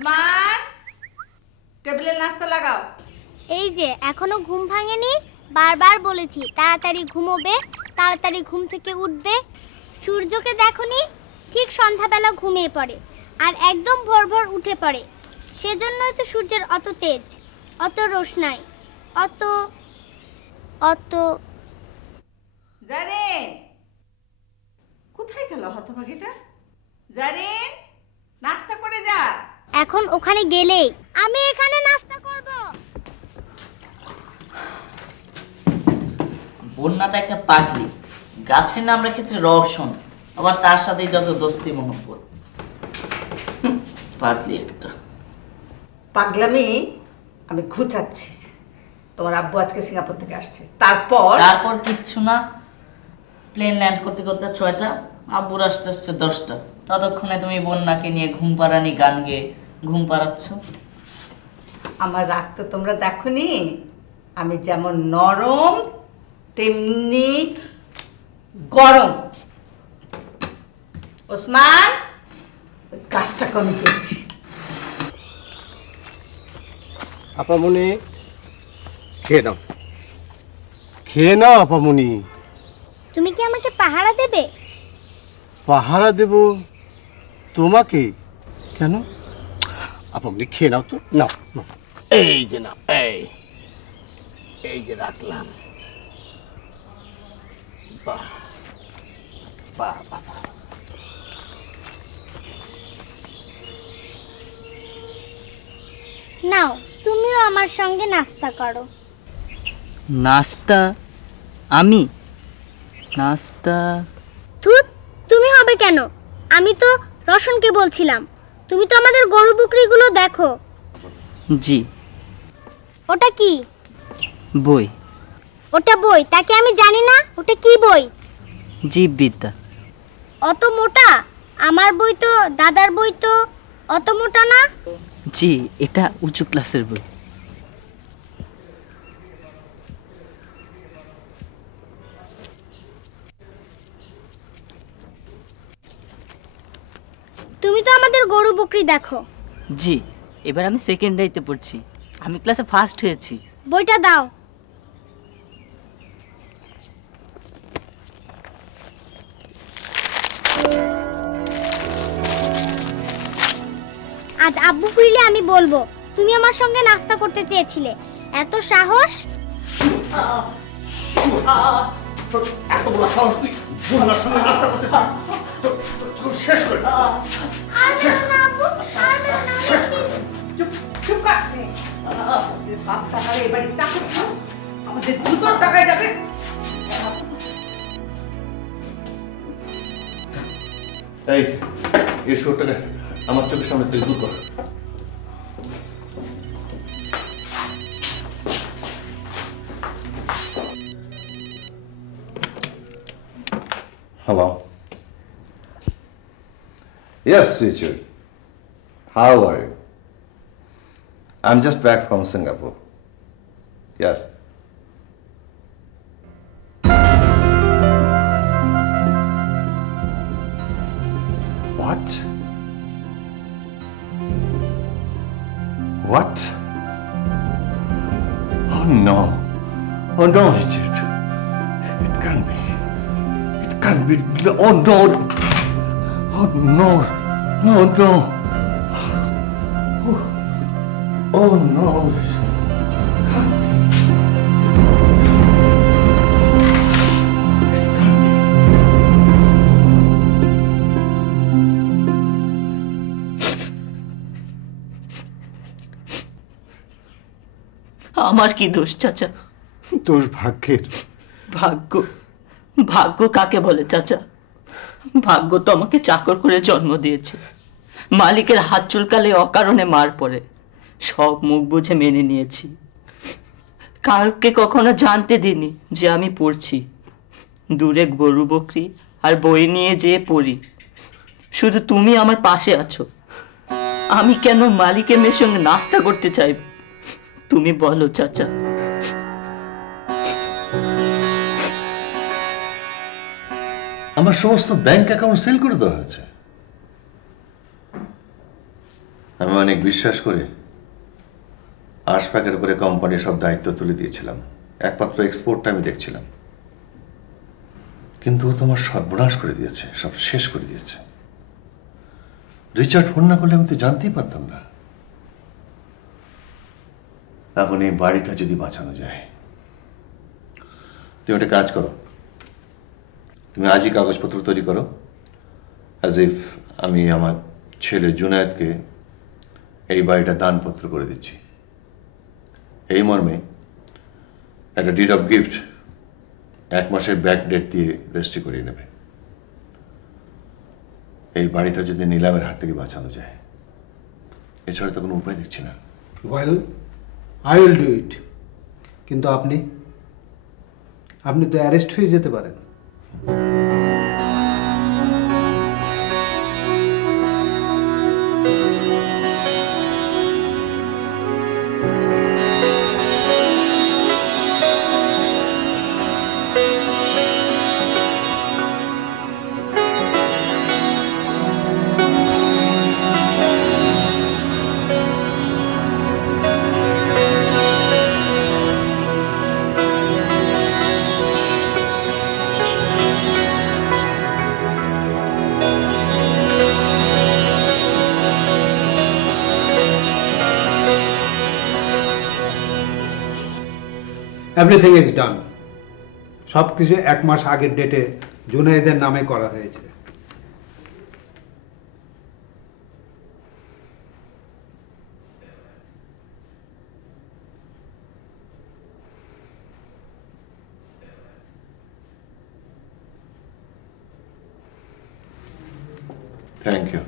ওসমান, টেবিলে নাস্তা লাগাও। এই যে এখনো ঘুম ভাঙেনি, বারবার বলেছি তাড়াতাড়ি ঘুমোবে, তাড়াতাড়ি ঘুম থেকে উঠবে। সূর্যকে দেখোনি, ঠিক সন্ধ্যাবেলা ঘুমিয়ে পড়ে আর একদম ভোর ভোর উঠে পড়ে। সেজন্যই তো সূর্যের অত তেজ, অত রোশনাই, অত অত জারিন, কোথায় গেল হতভাগীটা? জারিন, নাস্তা করে যা। এখন ওখানে গেলেই আমি এখানে নাস্তা করব। বন্যাটা একটা পাগলি, গাছের নাম রেখেছে রওশন, আবার তার সাথে যত দোস্তি মহব্বত। পাগলি একটা। পাগলামি আমি ঘুচাচ্ছি। তোমার আব্বু আজকে সিঙ্গাপুর থেকে আসছে, তারপর তারপর কিচ্ছু না। প্লেন ল্যান্ড করতে করতে 6টা, আব্বুর আসতে আসতে 10টা। ততক্ষণে তুমি বন্যাকে নিয়ে ঘুম পাড়ানি গান গেয়ে ঘুম পাড়াচ্ছ। আমার রাগ তো তোমরা দেখোনি, আমি যেমন নরম তেমনি গরম। ওসমান, কাজটা কমই করছি। আপামনি, খেয়ে নাও, খেয়ে নাও আপামনি। তুমি কি আমাকে পাহারা দেবে? পাহারা দেব তোমাকে? কেন? আপামনি খেয়ে নাও তো, নাও নাও। এই যে না, এই যে রাখলাম। বাহ বাহ বাহ। নাও, তুমিও আমার সঙ্গে নাস্তা করো। নাস্তা? আমি নাস্তা? ধুত, তুমি হবে কেন? আমি তো রশনকে বলছিলাম। তুমি তো আমাদের গরু বকরিগুলো দেখো। জি। ওটা কি? বই। ওটা বই, তাকে আমি জানি না। ওটা কি বই? জীববিদ্যা। অত মোটা? আমার বই তো, দাদার বই তো অত মোটা না। জি, এটা উঁচু ক্লাসের বই। তুমি তো আমাদের গরু বকরি দেখো। জি, এবার আমি সেকেন্ডারিতে পড়ছি। আমি ক্লাসে ফার্স্ট হয়েছি। বইটা দাও। আজ আব্বু ফিরলে আমি বলবো তুমি আমার সঙ্গে নাস্তা করতে চেয়েছিলে। এত সাহস! এত বড় সাহস তুই বন্যার সঙ্গে নাস্তা করতেছিস? শেষ করে আর বেরো না আব্বু, আর বেরো না। চুপ চুপ কর। বাপ টাকারে এবারে চাকর ছো, আমাদের দুটোর টাকায় যাবে। এই শোটাকে আমার চোখের সামনে থেকে দূর কর। Hello. Yes, Richard. How are you? I'm just back from Singapore. Yes. What? What? Oh no. Oh no, Richard. It can't be. It can't be. Oh no. Oh no. No, no. Oh no. আমার কি দোষ চাচা? তোর ভাগ্যের। ভাগ্য? ভাগ্য কাকে বলে চাচা? ভাগ্য তো আমাকে চাকর করে জন্ম দিয়েছে। মালিকের হাত চুলকালে অকারণে মার পড়ে, সব মুখ বুঝে মেনে নিয়েছি। কারকে কখনো জানতে দিইনি যে আমি পড়ছি। দূরে গরু বকরি আর বই নিয়ে যেয়ে পড়ি। শুধু তুমি আমার পাশে আছো। আমি কেন মালিকের মেয়ের সঙ্গে নাস্তা করতে চাই? তুমি বলো চাচা। আমার সমস্ত ব্যাংক অ্যাকাউন্ট সেল করে দেওয়া হয়েছে। আমি অনেক বিশ্বাস করে আশফাকের উপরে কোম্পানির সব দায়িত্ব তুলে দিয়েছিলাম, একমাত্র এক্সপোর্টটা আমি দেখছিলাম। কিন্তু ও তো আমার সর্বনাশ করে দিয়েছে, সব শেষ করে দিয়েছে। রিচার্ড ফোন না করলে আমি তো জানতেই পারতাম না। এখন এই বাড়িটা যদি বাঁচানো যায়, তুমি একটা কাজ করো, তুমি আজই কাগজপত্র তৈরি করো, অ্যাজ ইফ আমি আমার ছেলে জুনায়েদকে এই বাড়িটা দানপত্র করে দিচ্ছি। এই মর্মে একটা ডিড অফ গিফট 1 মাসের ব্যাক ডেট দিয়ে রেজিস্ট্রি করিয়ে নেবে। এই বাড়িটা যদি নিলামের হাত থেকে বাঁচানো যায়, এছাড়া তো কোনো উপায় দেখছি না। Well, I will do it. কিন্তু আপনি তো অ্যারেস্ট হয়ে যেতে পারেন। Everything is done. সব কিছু 1 মাস আগের ডেটে জুনায়েদের নামে করা হয়েছে। Thank you.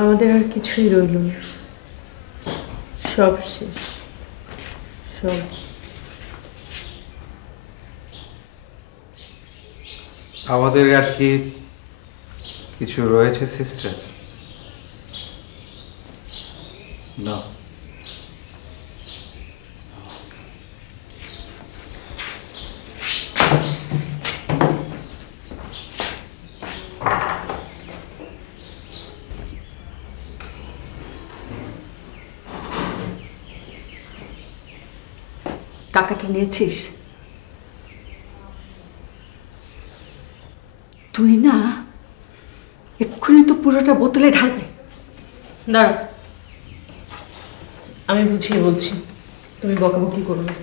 আমাদের আর কিছুই রইল না, সব শেষ, সব। আমাদের আর কি কিছু রয়েছে সিস্টার? না। টাকাটা নিয়েছিস? তুই না এক্ষুনি তো পুরোটা বোতলে ঢালবে। দাঁড়া, আমি বুঝিয়ে বলছি, তুমি বকাবকি করো না।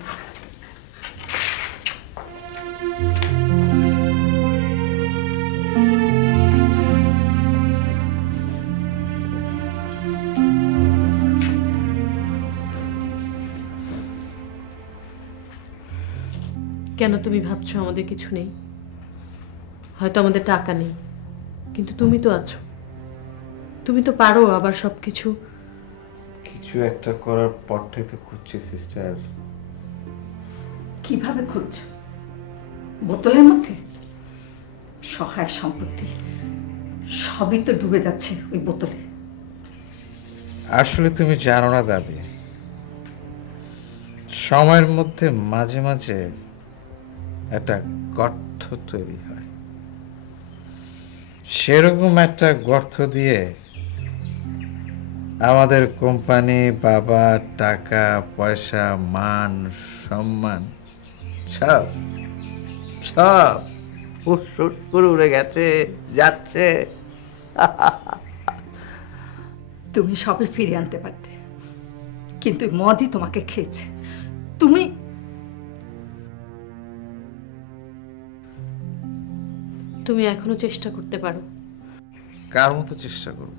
কেন তুমি ভাবছো আমাদের কিছু নেই? হয়তো আমাদের টাকা নেই, কিন্তু তুমি তো আছো, তুমি তো পারো আবার সবকিছু। কিছু একটা করার পরটাই তো খুঁজছি সিস্টার। কিভাবে খুঁজছ? বোতলের মধ্যে সহায় সম্পত্তি সবই তো ডুবে যাচ্ছে ওই বোতলে। আসলে তুমি জানো না দাদি, সময়ের মধ্যে মাঝে মাঝে একটা গর্ত তৈরি হয়, সেরকম একটা গর্ত দিয়ে আমাদের কোম্পানি, বাবা, টাকা পয়সা, মান সম্মান সব সব হুট করে উড়ে গেছে, যাচ্ছে। তুমি সবে ফিরে আনতে পারতে, কিন্তু মদই তোমাকে খেয়েছে। তুমি তুমি এখনো চেষ্টা করতে পারো। কার মতো চেষ্টা করব?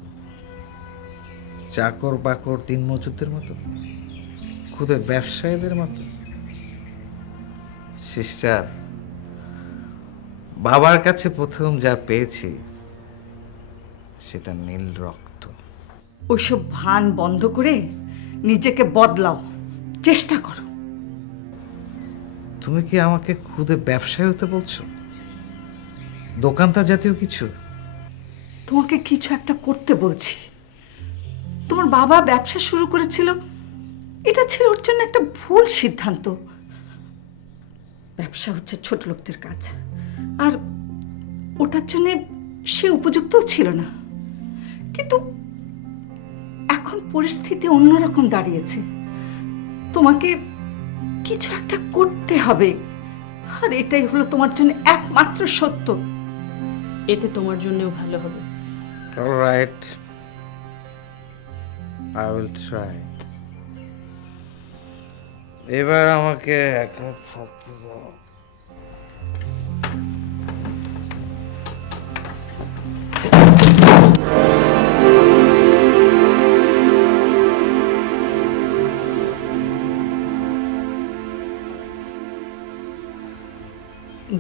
চাকর বাকর দিন মজুরদের মতো, খুদে ব্যবসায়ীদের মতো? সিস্টার, বাবার কাছে প্রথম যা পেয়েছি সেটা নীল রক্ত। ওইসব ভান বন্ধ করে নিজেকে বদলাও, চেষ্টা করো। তুমি কি আমাকে খুদে ব্যবসায়ী হতে বলছো? দোকানদার জাতীয় কিছু? তোমাকে কিছু একটা করতে বলছি। তোমার বাবা ব্যবসা শুরু করেছিল, এটা ছিল ওর জন্য একটা ভুল সিদ্ধান্ত। ব্যবসা হচ্ছে ছোট লোকদের কাজ, আর ওটার জন্য সে উপযুক্তও ছিল না। কিন্তু এখন পরিস্থিতি অন্যরকম দাঁড়িয়েছে, তোমাকে কিছু একটা করতে হবে, আর এটাই হলো তোমার জন্য একমাত্র সত্য। এতে তোমার জন্যও ভালো হবে। Alright, I will try. এবার আমাকে একা থাকতে দাও।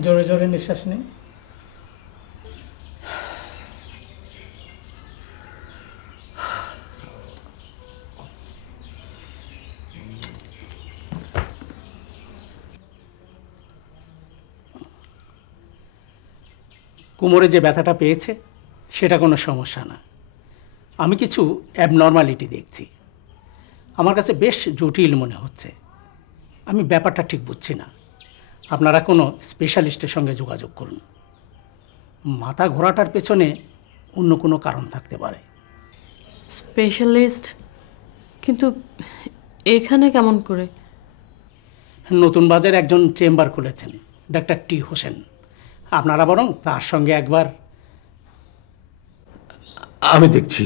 জোরে জোরে নিঃশ্বাস নিন। কোমরে যে ব্যথাটা পেয়েছে সেটা কোনো সমস্যা না। আমি কিছু অ্যাবনর্মালিটি দেখছি, আমার কাছে বেশ জটিল মনে হচ্ছে। আমি ব্যাপারটা ঠিক বুঝছি না। আপনারা কোনো স্পেশালিস্টের সঙ্গে যোগাযোগ করুন। মাথা ঘোরাটার পেছনে অন্য কোনো কারণ থাকতে পারে। স্পেশালিস্ট? কিন্তু এখানে কেমন করে? নতুন বাজারে একজন চেম্বার খুলেছেন, ডাক্তার টি হোসেন। আপনারা বরং তার সঙ্গে একবার। আমি দেখছি।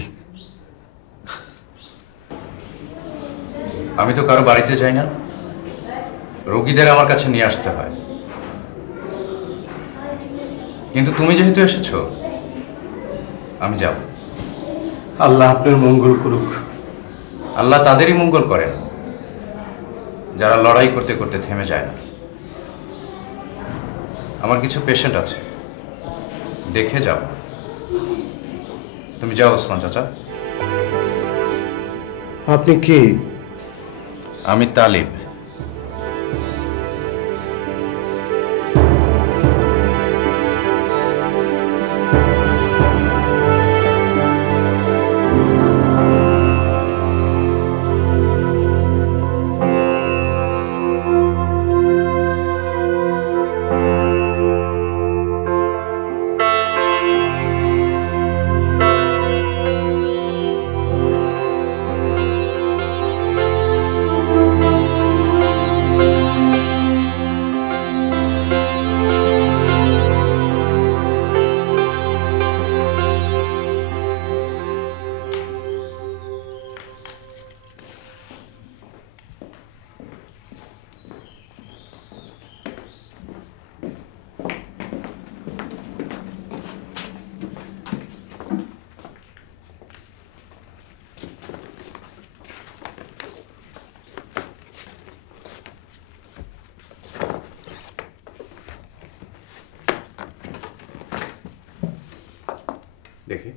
আমি তো কারো বাড়িতে যাই না, রোগীদের আমার কাছে নিয়ে আসতে হয়। কিন্তু তুমি যেহেতু এসেছো, আমি যাব। আল্লাহ আপনার মঙ্গল করুক। আল্লাহ তাদেরই মঙ্গল করেন যারা লড়াই করতে করতে থেমে যায় না। আমার কিছু পেশেন্ট আছে, দেখে যাও। তুমি যাও ওসমান চাচা। আপনি কি? আমি তালিব। দেখি।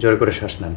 জোরে করে শ্বাস নেন।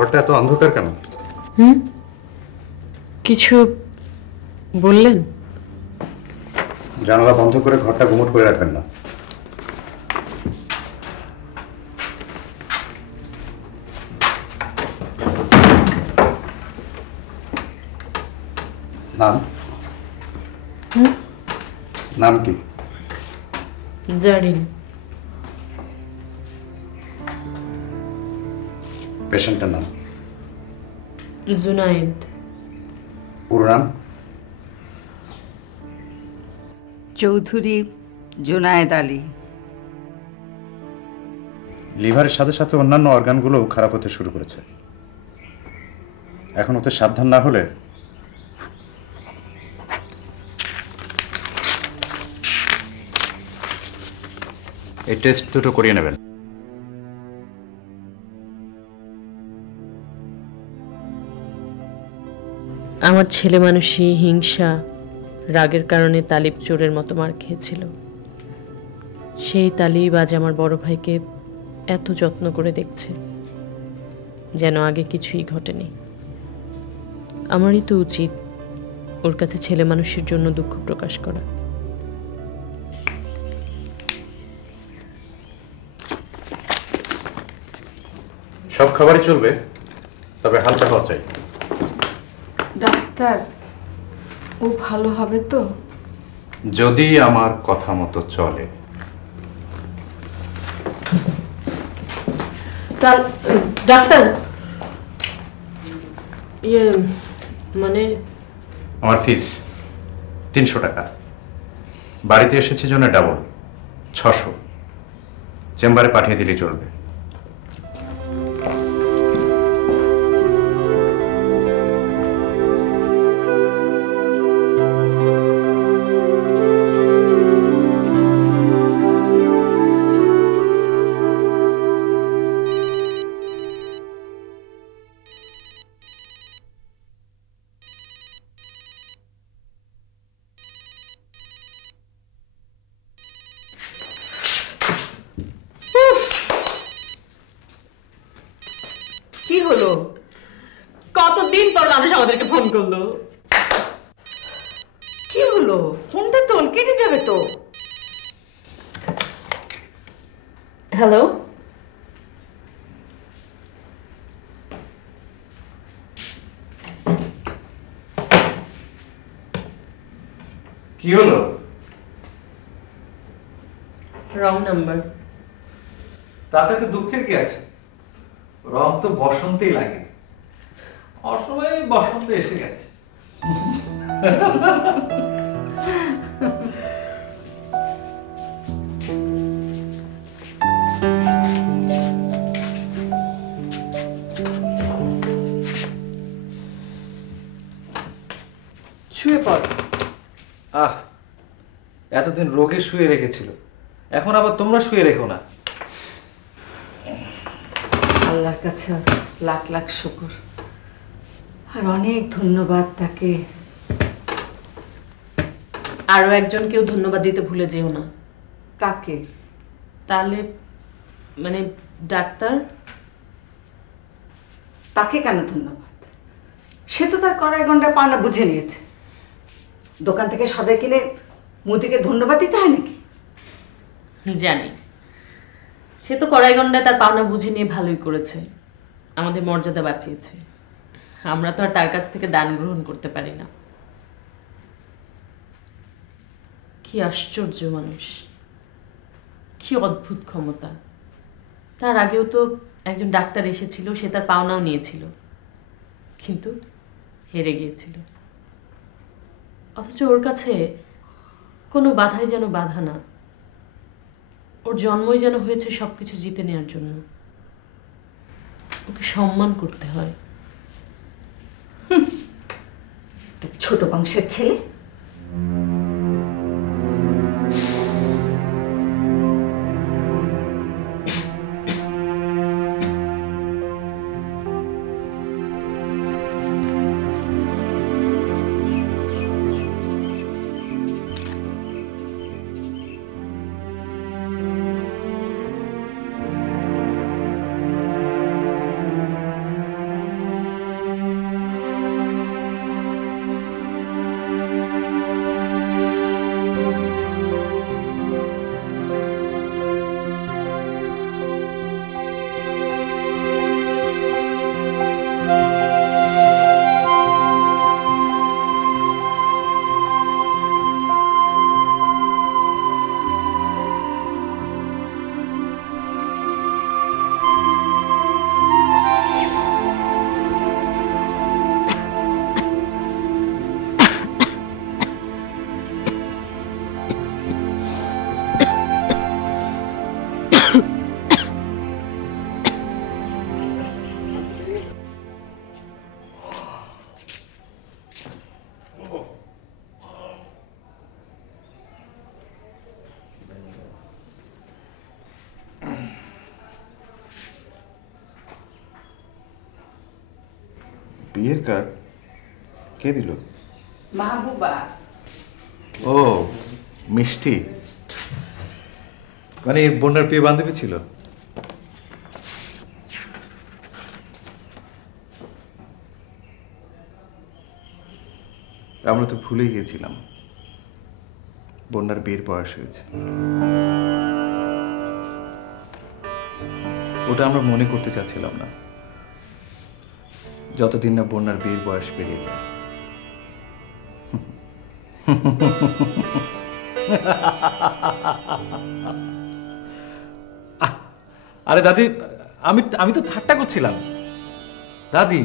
ঘরটা এত অন্ধকার কেন? কিছু বললেন? জানালা বন্ধ করে ঘরটা গুমট করে রাখবেন না। নাম নাম কি? জারিন। পেশেন্টের নাম? জুনায়েদ। পুরো নাম? চৌধুরী জুনায়েদ আলী। লিভারের সাথে সাথে অন্যান্য অর্গানগুলোও খারাপ হতে শুরু করেছে। এখন ওতে সাবধান না হলে এই টেস্ট দুটো করিয়ে নেবেন। আমার ছেলে মানুষই হিংসা রাগের কারণে তালিব চোরের মতো মার খেয়েছিল। সেই তালিব আজ আমার বড় ভাইকে এত যত্ন করে দেখছে যেন আগে কিছুই ঘটেনি। আমারই তো উচিত ওর কাছে ছেলে মানুষের জন্য দুঃখ প্রকাশ করা। সব খাবারই চলবে, তবে হালকা হওয়া চাই। ডাক্তার, ও ভালো হবে তো? যদি আমার কথা মতো চলে। ডাক্তার, ইয়ে মানে আমার ফিস 300 টাকা। বাড়িতে এসেছে জন্য ডাবল 600। চেম্বারে পাঠিয়ে দিলেই চলবে। কি হলো? কতদিন পর মানুষ আমাদেরকে ফোন করলো। কি হলো? ফোনটা তোল, কেটে যাবে তো। হ্যালো, কি হলো? Wrong number. তাতে তো দুঃখের কি আছে? রং তো বসন্তেই লাগে, অসময়ে বসন্ত এসে গেছে। শুয়ে পড়। এতদিন রোগে শুয়ে রেখেছিল, এখন আবার তোমরা শুয়ে রেখো না। আল্লাহর কাছে লাখ লাখ শুকর, আর অনেক ধন্যবাদ তাকে। আরো একজনকেও ধন্যবাদ দিতে ভুলে যেও না। কাকে? তাহলে মানে ডাক্তার। তাকে কেন ধন্যবাদ? সে তো তার কড়াই গন্ডা পাওনা বুঝে নিয়েছে। দোকান থেকে সদাই কিনে মুদিকে ধন্যবাদ দিতে হয় নাকি? জানি, সে তো কড়াইগন্ডায় তার পাওনা বুঝে নিয়ে ভালোই করেছে, আমাদের মর্যাদা বাঁচিয়েছে। আমরা তো আর তার কাছ থেকে দান গ্রহণ করতে পারি না। কি আশ্চর্য মানুষ, কি অদ্ভুত ক্ষমতা। তার আগেও তো একজন ডাক্তার এসেছিল, সে তার পাওনাও নিয়েছিল, কিন্তু হেরে গিয়েছিল। অথচ ওর কাছে কোনো বাধাই যেন বাধা না। ওর জন্মই যেন হয়েছে সবকিছু জিতে নেওয়ার জন্য। ওকে সম্মান করতে হয়। ছোট বংশের ছেলে। বিয়ের কার্ড কে দিল? মাহবুবা। ও মিষ্টি, মানে বন্যার প্রিয় বান্ধবী ছিল। আমরা তো ভুলে গিয়েছিলাম বন্যার বিয়ের বয়স হয়েছে। ওটা আমরা মনে করতে চাচ্ছিলাম না, যতদিন না বন্যার বিয়ের বয়স পেরিয়ে যায়। আরে দাদি, আমি তো ঠাট্টা করছিলাম দাদি।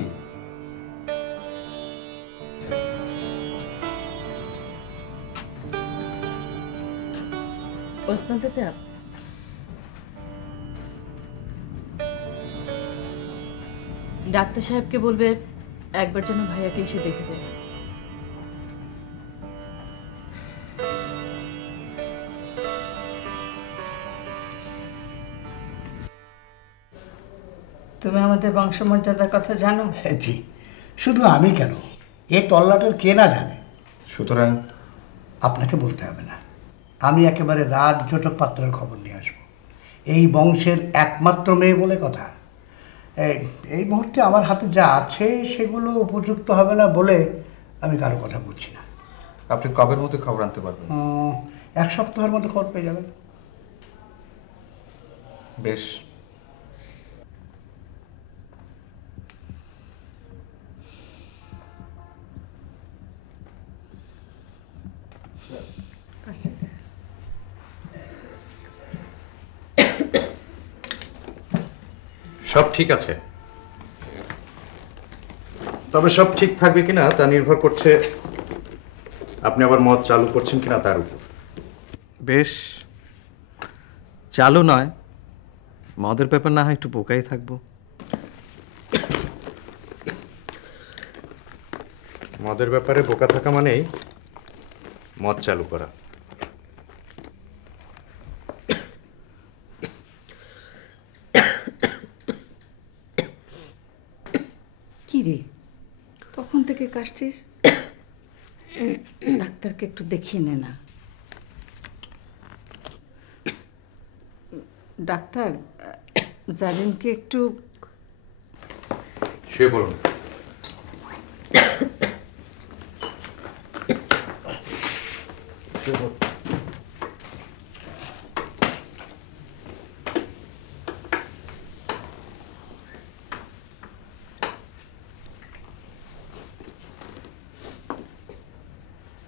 ওসমান চাচা, ডাক্তার সাহেবকে বলবে একবার যেন ভাইয়াকে এসে দেখে যায়। তুমি আমাদের বংশমর্যাদার কথা জানো? জি, শুধু আমি কেন, এ তল্লাটের কে না জানে। সুতরাং আপনাকে বলতে হবে না, আমি একেবারে রাজ জটক পাত্রের খবর নিয়ে আসবো। এই বংশের একমাত্র মেয়ে বলে কথা। এই মুহূর্তে আমার হাতে যা আছে সেগুলো উপযুক্ত হবে না বলে আমি কারো কথা বুঝছি না। আপনি কবের মধ্যে খবর আনতে পারবেন? 1 সপ্তাহের মধ্যে খবর পেয়ে যাবেন। বেশ। সব ঠিক আছে, তবে সব ঠিক থাকবে কিনা তা নির্ভর করছে আপনি আবার মদ চালু করছেন কিনা তার উপর। বেশ, চালু নয়, মদের ব্যাপার না হয় একটু বোকাই থাকবো। মদের ব্যাপারে বোকা থাকা মানেই মদ চালু করা। কি রে, তখন থেকে কাশছিস? ডাক্তারকে একটু দেখিয়ে নে না। ডাক্তার, জারিনকে একটু শুয়ে বলুন।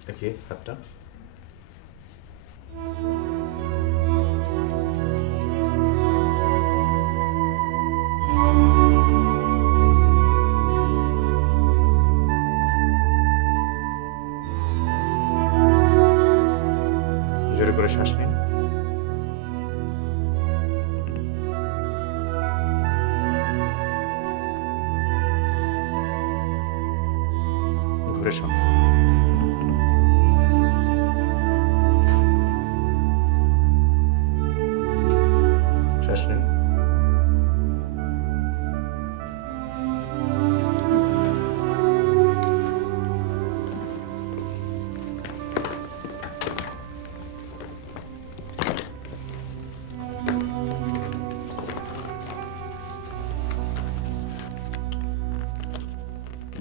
দেখি হাতটা। জোরে করে শ্বাস নিন। ঘুরে শোন। শ্বাস নিন।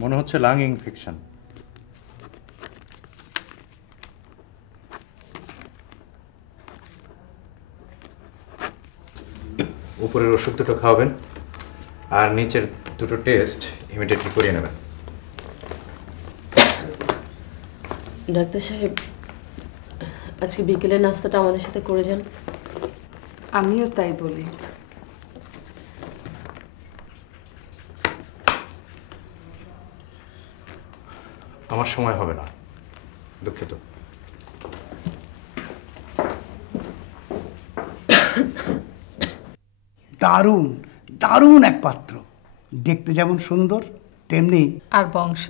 মনে হচ্ছে লাং ইনফেকশন। উপরের ওষুধ দুটো খাওয়াবেন আর নিচের দুটো টেস্ট ইমিডিয়েটলি করিয়ে নেবেন। ডাক্তার সাহেব, আজকে বিকেলের নাস্তাটা আমাদের সাথে করে যান। আমিও তাই বলি। আমার সময় হবে না, দুঃখিত। দারুণ দারুণ এক পাত্র, দেখতে যেমন সুন্দর তেমনি আর বংশ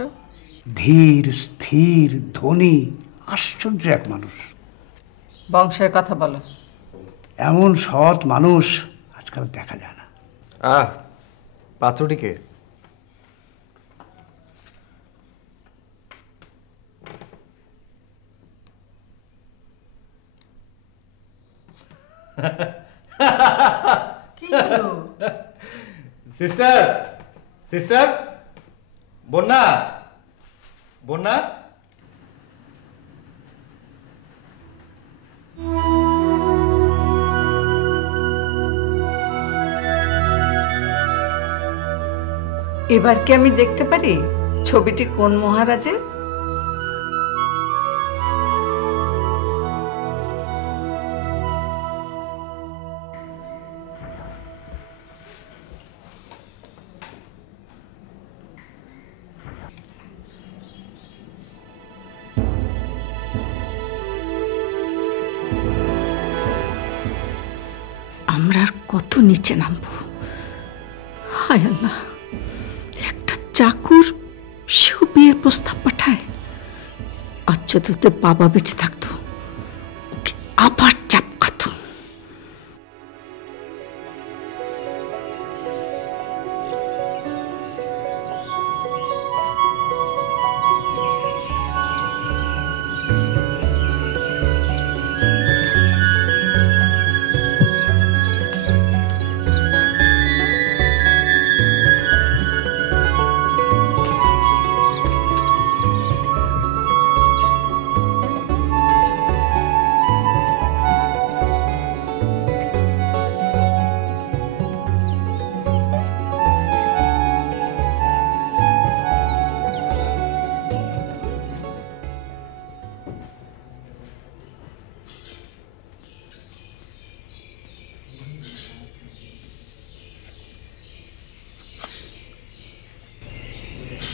ধীর স্থির ধনী, আশ্চর্য এক মানুষ। বংশের কথা বলো। এমন সৎ মানুষ আজকাল দেখা যায় না। পাত্রটিকে সিস্টার, সিস্টার, বন্যা, বন্যা। এবার কি আমি দেখতে পারি ছবিটি কোন মহারাজের? আমরা আর কত নিচে নামবো? হায় আল্লাহ, একটা চাকুর সেও বিয়ের প্রস্তাব পাঠায়। আজ যদি তোর বাবা বেঁচে থাকতো, ওকে আবার চাপ খাতো।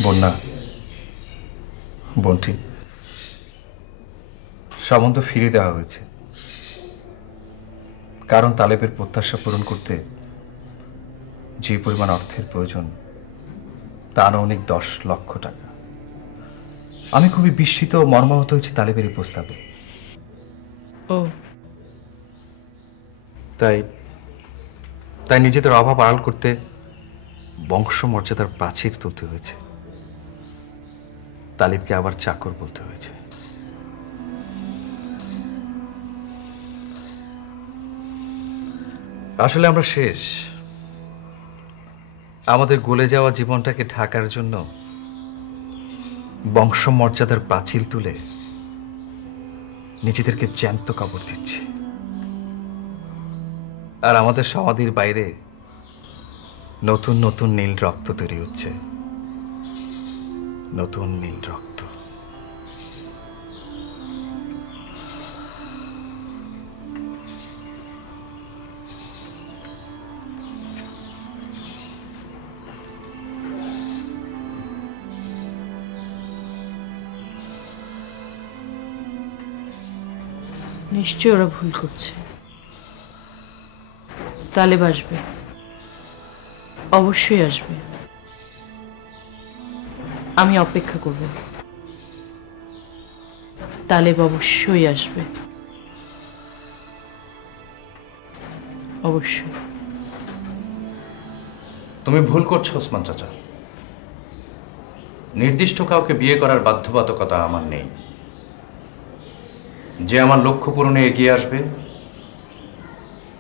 বন্যা, বন্টি, সামন্ত ফিরিয়ে দেওয়া হয়েছে, কারণ তালেবের প্রত্যাশা পূরণ করতে যে পরিমাণ অর্থের প্রয়োজন তা আনুমানিক 10 লক্ষ টাকা। আমি খুবই বিস্মিত ও মর্মাহত হয়েছি তালেবের এই প্রস্তাবে। ও তাই তাই নিজেদের অভাব আড়াল করতে বংশমর্যাদার প্রাচীর তুলতে হয়েছে, তালিবকে আবার চাকর বলতে হয়েছে। আসলে আমরা শেষ। আমাদের গলে যাওয়া জীবনটাকে ঢাকার জন্য বংশমর্যাদার প্রাচীর তুলে নিজেদেরকে জ্যান্ত কবর দিচ্ছি। আর আমাদের সমাধির বাইরে নতুন নতুন নীল রক্ত তৈরি হচ্ছে, নতুন নীল রক্ত। নিশ্চয় ওরা ভুল করছে। তালেব আসবে, অবশ্যই আসবে। আমি অপেক্ষা করব, তালেব অবশ্যই আসবে, অবশ্যই। তুমি ভুল করছো ওসমান চাচা। নির্দিষ্ট কাউকে বিয়ে করার বাধ্যবাধকতা আমার নেই। যে আমার লক্ষ্য পূরণে এগিয়ে আসবে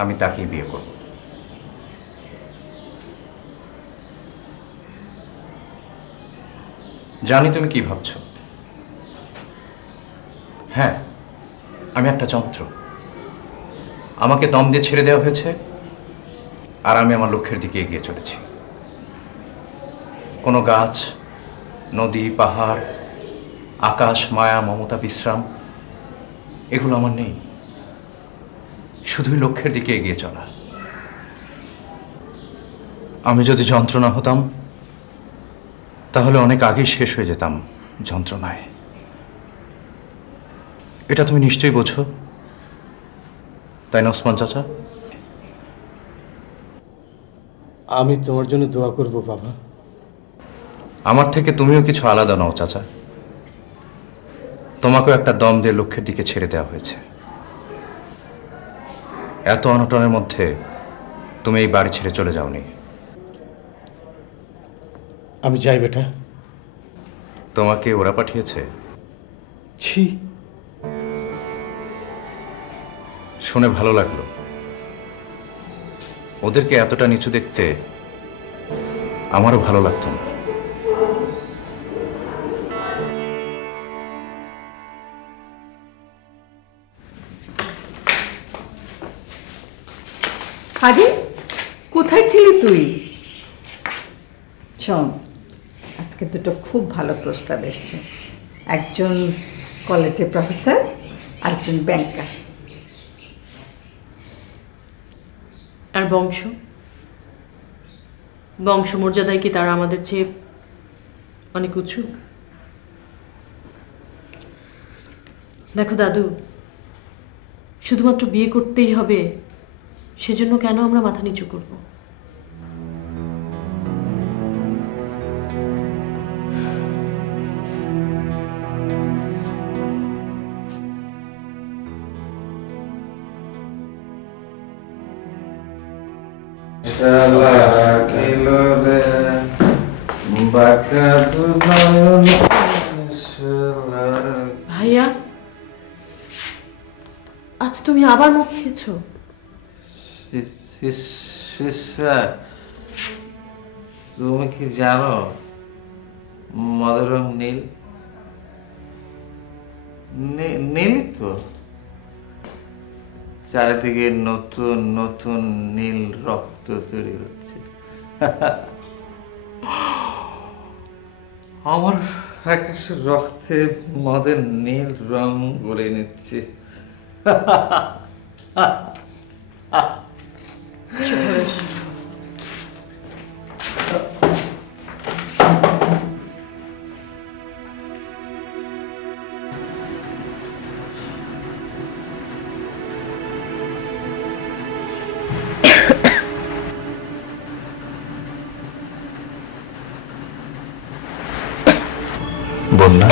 আমি তাকেই বিয়ে করব। জানি তুমি কি ভাবছো। হ্যাঁ, আমি একটা যন্ত্র। আমাকে দম দিয়ে ছেড়ে দেওয়া হয়েছে আর আমি আমার লক্ষ্যের দিকে এগিয়ে চলেছি। কোনো গাছ, নদী, পাহাড়, আকাশ, মায়া, মমতা, বিশ্রাম এগুলো আমার নেই। শুধুই লক্ষ্যের দিকে এগিয়ে চলা। আমি যদি যন্ত্রণা হতাম তাহলে অনেক আগেই শেষ হয়ে যেতাম যন্ত্রণায়। এটা তুমি নিশ্চয়ই বোঝো, তাই না ওসমান চাচা? আমি তোমার জন্য দোয়া করব বাবা। আমার থেকে তুমিও কিছু আলাদা নও চাচা। তোমাকেও একটা দম দিয়ে লক্ষ্যের দিকে ছেড়ে দেওয়া হয়েছে। এত অনটনের মধ্যে তুমি এই বাড়ি ছেড়ে চলে যাওনি। আমি যাই বেটা। তোমাকে ওরা পাঠিয়েছে? ছি, শুনে ভালো লাগলো। ওদেরকে এতটা নিচু দেখতে আমারও ভালো লাগতো না। আরে কোথায় ছিলি তুই? শোন, আজকে দুটো খুব ভালো প্রস্তাব এসছে। একজন কলেজের প্রফেসর, আরেকজন ব্যাংকার। আর বংশমর্যাদায় কি তারা আমাদের চেয়ে অনেক উঁচু? দেখো দাদু, শুধুমাত্র বিয়ে করতেই হবে সেজন্য কেন আমরা মাথা নিচু করব? ভাইয়া, আজ তুমি আবার মুখ খেয়েছো? তুমি কি জানো মদের রং নীল? নীলই তো। চারিদিকে নতুন নতুন নীল রক্ত তৈরি হচ্ছে। আমার আকাশের রক্তে মদের নীল রং গলে নিচ্ছে। বন্যা,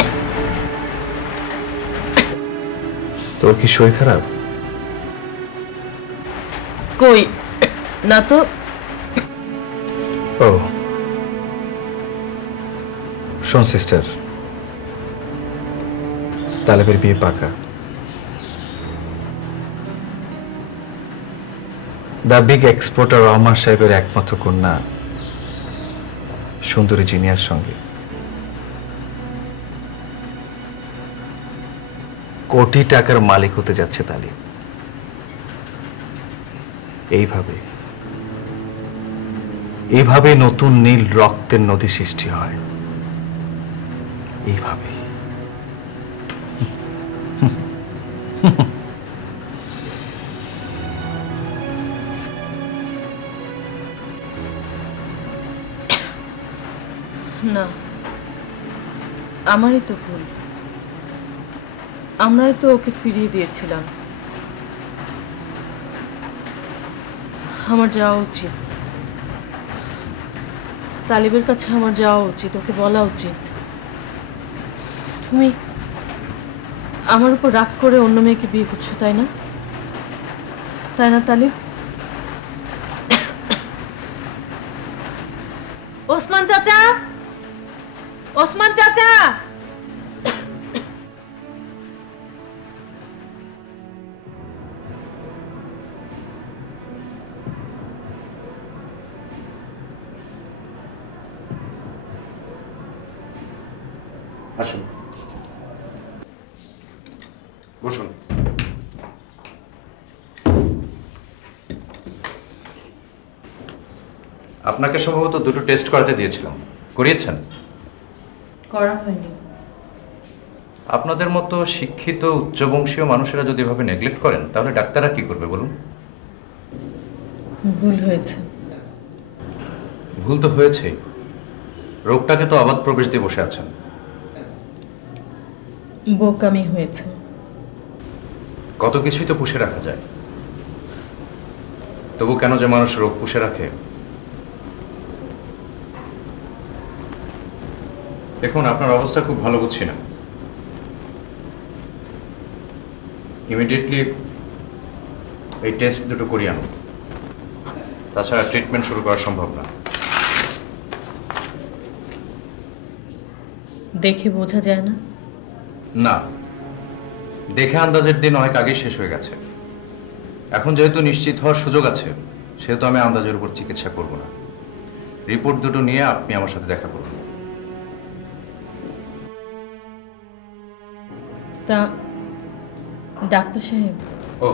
তোর কি শরীর খারাপ? কই না তো। ও শোন সিস্টার, তালেবের বিয়ে পাকা। দ্য বিগ এক্সপোর্টার রহমান সাহেবের একমাত্র কন্যা সুন্দরী জিনিয়ার সঙ্গে কোটি টাকার মালিক হতে যাচ্ছে তালিব। এইভাবে নতুন নীল রক্তের নদী সৃষ্টি হয়। এইভাবে না, আমারই তো ভুল। আমরাই তো ওকে ফিরিয়ে দিয়েছিলাম। আমার যাওয়া উচিত, তালিবের কাছে আমার যাওয়া উচিত, ওকে বলা উচিত তুমি আমার উপর রাগ করে অন্য মেয়েকে বিয়ে করছো, তাই না? তাই না তালিব? ওসমান চাচা, ওসমান চাচা, আসুন, বসুন। আপনাকে সম্ভবত দুটো টেস্ট করাতে দিয়েছিলাম, করিয়েছেন? করা হয়নি। আপনাদের মতো শিক্ষিত উচ্চবংশীয় মানুষেরা যদি এভাবে নেগলেক্ট করেন তাহলে ডাক্তাররা কি করবে বলুন? ভুল হয়েছে। ভুল তো হয়েছেই, রোগটাকে তো অবাধ প্রবেশ দিয়ে বসে আছেন। বোকামি হয়েছে। কত কিছুই তো পুষে রাখা যায়, তবু কেন যে মানুষ রোগ পুষে রাখে? দেখুন, আপনার অবস্থা খুব ভালো বুঝছি না। ইমিডিয়েটলি এই টেস্ট দুটো করিয়ে আনুন, তাছাড়া ট্রিটমেন্ট শুরু করা সম্ভব না। দেখে বোঝা যায় না? না, দেখে আন্দাজের দিন অনেক আগেই শেষ হয়ে গেছে। এখন যেহেতু নিশ্চিত হওয়ার সুযোগ আছে, সেহেতু আমি আন্দাজের উপর চিকিৎসা করব না। রিপোর্ট দুটো নিয়ে আপনি আমার সাথে দেখা করুন। তা ডাক্তার সাহেব, ও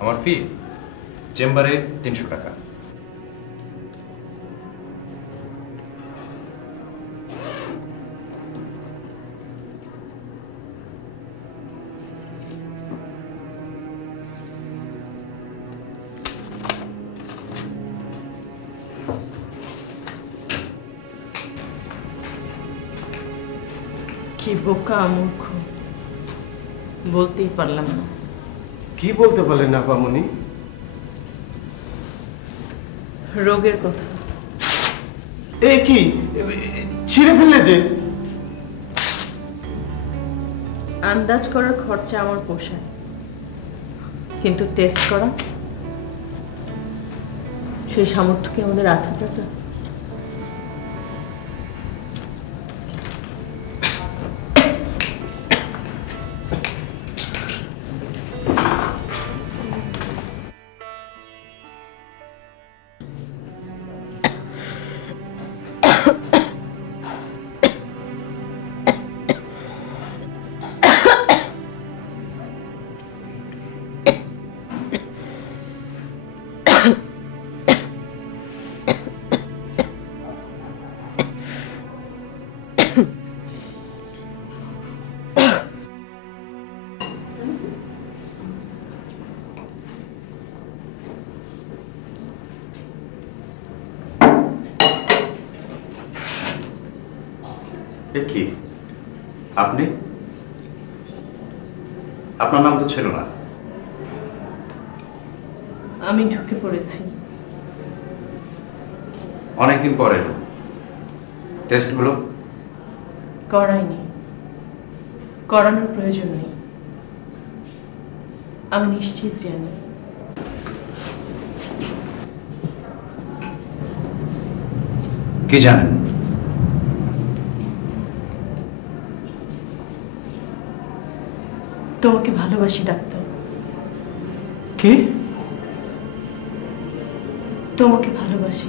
আমার ফি চেম্বারে 300 টাকা। কি বোকা মূর্খ, বলতেই পারলাম না। কি বলতে পারলেন না আপামনি? রোগের কথা। এ কি ছিঁড়ে ফেললে যে? আন্দাজ করার খরচা আমার পোষায়, কিন্তু টেস্ট করা সেই সামর্থ্য কি আমাদের আছে চাচা? কি আপনি? আপনার নাম তো ছিল না। আমি ঢুকে পড়েছি অনেকদিন পরে এলো। টেস্টগুলো করাইনি, করানোর প্রয়োজন নেই। আমি নিশ্চিত জানি কি জানেন? তোমাকে ভালোবাসি ডাক্তার। কি? তোমাকে ভালোবাসি।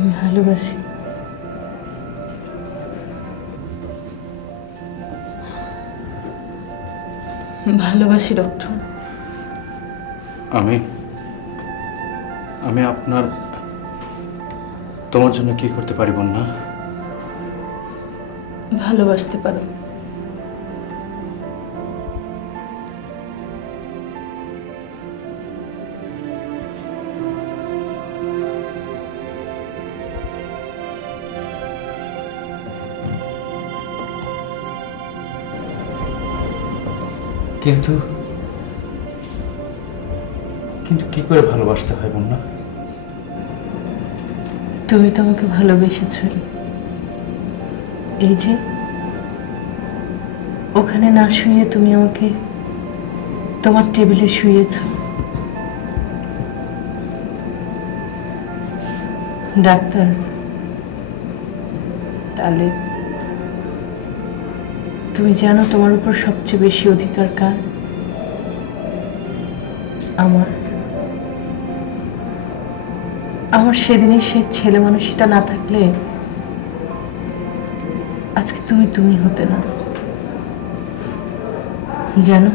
আমি ভালোবাসি। ভালোবাসি ডক্টর। আমি আপনার তোমার জন্য কি করতে পারি বন্যা? ভালোবাসতে পারো। কিন্তু কিন্তু কি করে ভালোবাসতে হয় বন্যা? তুমি তো আমাকে ভালোবেসেছই। এই যে ওখানে না শুয়ে তুমি আমাকে তোমার টেবিলে শুয়েছ। ডাক্তার, তাহলে তুমি জানো তোমার উপর সবচেয়ে বেশি অধিকার কার? আমার। আমার সেদিনের সেই ছেলে মানুষটা না থাকলে আজকে তুমি হতে না, জানো?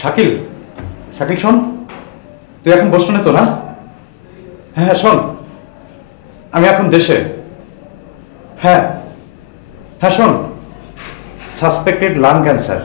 শাকিল, শাকিল শোন, তুই এখন বোস্টনে তো না? হ্যাঁ হ্যাঁ শোন, আমি এখন দেশে। হ্যাঁ হ্যাঁ শোন, সাসপেক্টেড লাং ক্যান্সার।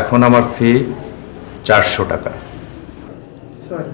এখন আমার ফি 400 টাকা। সরি।